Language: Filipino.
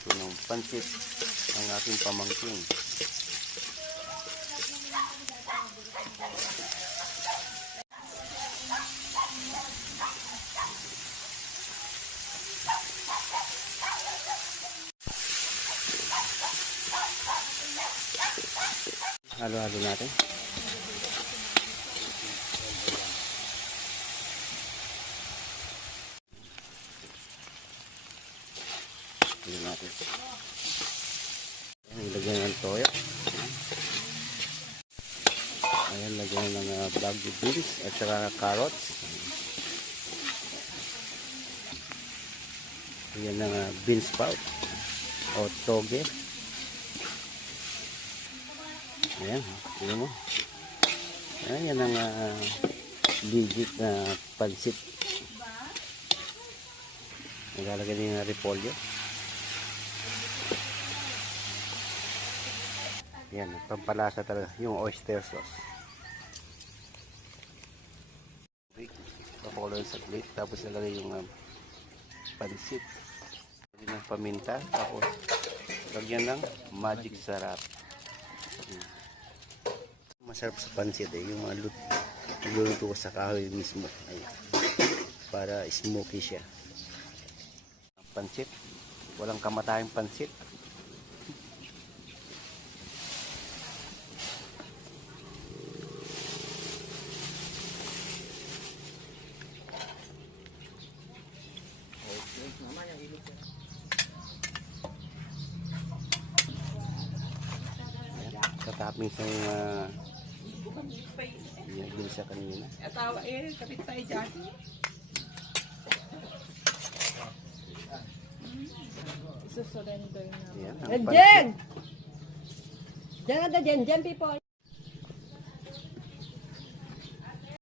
magluto ng pansit ang aking pamangkin. Halo-halo natin. Halo natin. Ayan, lagyan ng toyo. Ayan, lagyan ng bagu beans at saka carrots. Ayan ng bean sprout o toge. Ayan, tingnan mo. Ayan ang legit na pansit. Naglalagay din ng repolyo. Ayan, pampalasa talaga yung oyster sauce. Pakuloy sa plate, tapos nalagay yung pansit. Lagyan ng paminta, tapos lagyan ng magic sarap. Masarap sa pansit yung luluto ko sa kahoy mismo. Ayan. Para smoky siya. Pansit, walang kamatayang pansit. Kataping sa yung ginisa kanina. Atawa kapit tayo dyan. Isusurrender na. Ayan, ang Jen! pansit. Diyan na Jen, Jen people.